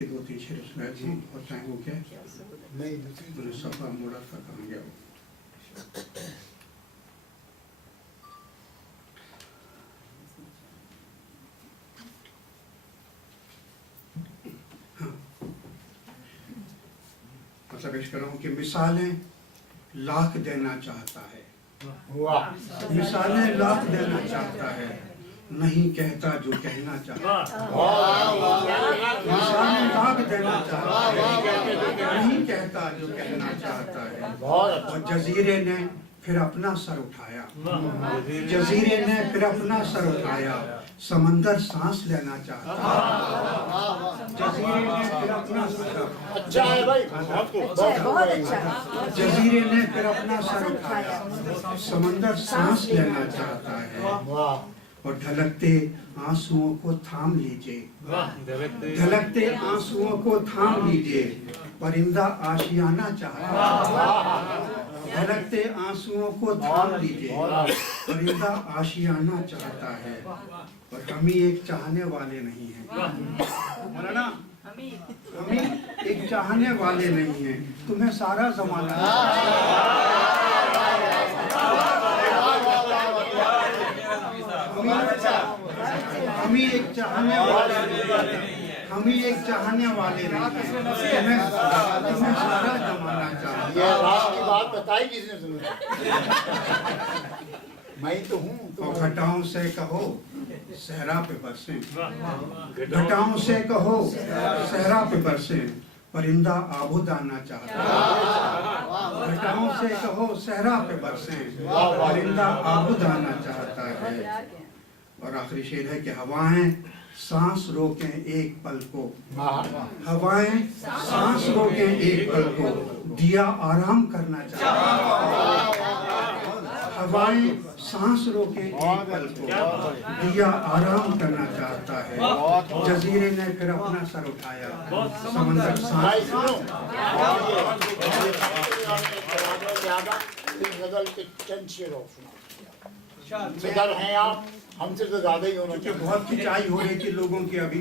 दो तीन शेर सुनाए थे और टाइम हो गया नहीं दूसरी सफा मोड़ा था कहाँ गया वो। हाँ मतलब पेश कर रहा हूँ कि मिसालें लाख देना चाहता है, मिसालें लाख देना चाहता है, नहीं कहता जो कहना चाहता है। मिसालें लाख देना चाहता है, नहीं कहता जो कहना चाहता है। और जजीरे ने फिर अपना सर उठाया, जजीरे ने फिर अपना सर उठाया, समंदर सांस लेना चाहता है। जजीरे ने फिर अपना सर, अच्छा है भाई, बहुत अच्छा। जजीरे ने फिर अपना सर उठाया, समंदर सांस लेना चाहता है। और ढलकते आंसुओं को थाम लीजिए, ढलकते आंसुओं को थाम लीजिए, परिंदा आशियाना चाहता है। ढलकते आंसुओं को थाम लीजिए, परिंदा आशियाना चाहता है। और हम ही एक चाहने वाले नहीं हैं, मौलाना हम ही एक चाहने वाले नहीं हैं, तुम्हें सारा जमाना हम ही एक चाहने वाले, हम ही एक चाहने वाले नहीं हैं, तुम्हें सारा जमाना चाहिए। ये रात की बात बताई किसने सुनी? मैं तो हूँ। और घटाओं से कहो सहरा पे बरसें, घटाओं से कहो सहरा पे बरसें, परिंदा आबूद आना चाहता है। घटाओं से कहो सहरा पे बरसें, परिंदा आबूद आना चाहता है। और आखिरी शेर है कि हवाएं सांस रोकें एक पल को, हवाएं सांस रोकें एक पल को, दिया आराम करना चाहता है। हवाएं सांस रोकें एक पल को, दिया आराम करना चाहता है। जजीरे ने फिर अपना सर उठाया, समंदर सांस। गजल के चंद शेर और सुना हैं आप, हमसे तो ज्यादा ही होना क्योंकि बहुत खिंचाई हो रही थी लोगों की अभी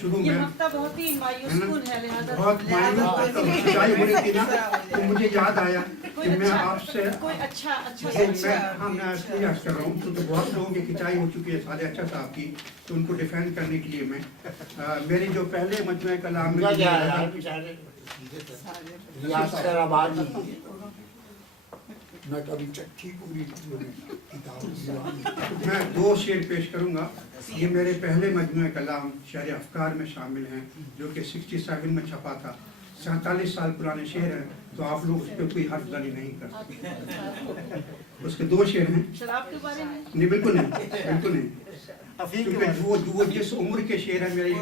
शुरू में, बहुत ही मायूसकुन है, लिहाजा बहुत मायूस खिंचाई हो रही थी ना, तो मुझे याद आया कि मैं आपसे कोई अच्छा मैं इसलिए अर्ज कर रहा हूँ क्योंकि बहुत लोगों की खिंचाई हो चुकी है साले अच्छा साहब की, तो उनको डिफेंड करने के लिए मैं मेरी जो पहले मजमूए कलाम में मैं कभी चट्टी पूरी मैं दो शेर पेश करूंगा। ये मेरे पहले मजमूए कलाम शहर अफकार में शामिल हैं, जो कि 67 में छपा था। 47 साल पुराने शेर हैं, तो आप लोग उस पर कोई हर्फजनी नहीं कर सकते। उसके दो शेर हैं। शराब के बारे में नहीं, बिल्कुल नहीं, बिल्कुल नहीं, क्योंकि वो जिस उम्र के शेर है, मेरी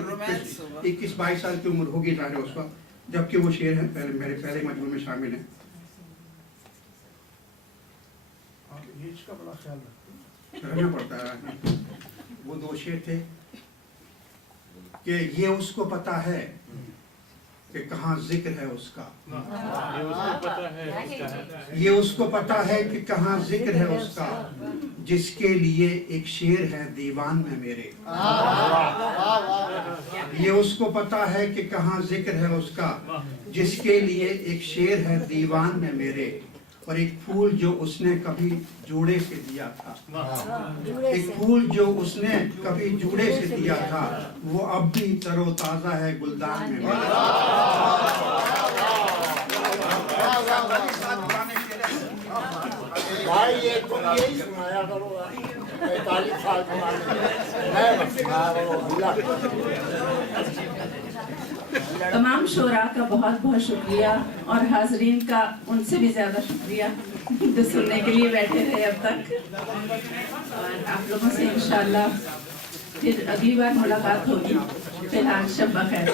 21-22 साल की उम्र होगी जाहिर उस वक्त, जबकि वो शेर है मेरे पहले मजमूए में शामिल है। इसका बड़ा ख्याल रखना पड़ता है। वो दो शेर थे कि ये उसको पता है कि कहाँ जिक्र है उसका, ये उसको पता है कि कहाँ जिक्र है उसका, जिसके लिए एक शेर है दीवान में मेरे। ये उसको पता है कि कहाँ जिक्र है उसका, जिसके लिए एक शेर है दीवान में मेरे। और एक फूल जो उसने कभी जूड़े से दिया था, एक फूल जो उसने कभी जूड़े से दिया था, वो अब भी तरोताजा है गुलदान में मेरे। भाई ये तुम यही सुनाया करो, 45 साल तमाम शोरा का बहुत बहुत शुक्रिया, और हाजरीन का उनसे भी ज़्यादा शुक्रिया जो सुनने के लिए बैठे रहे अब तक। और आप लोगों से इंशाल्लाह फिर अगली बार मुलाकात होगी। फिलहाल शब बखैर।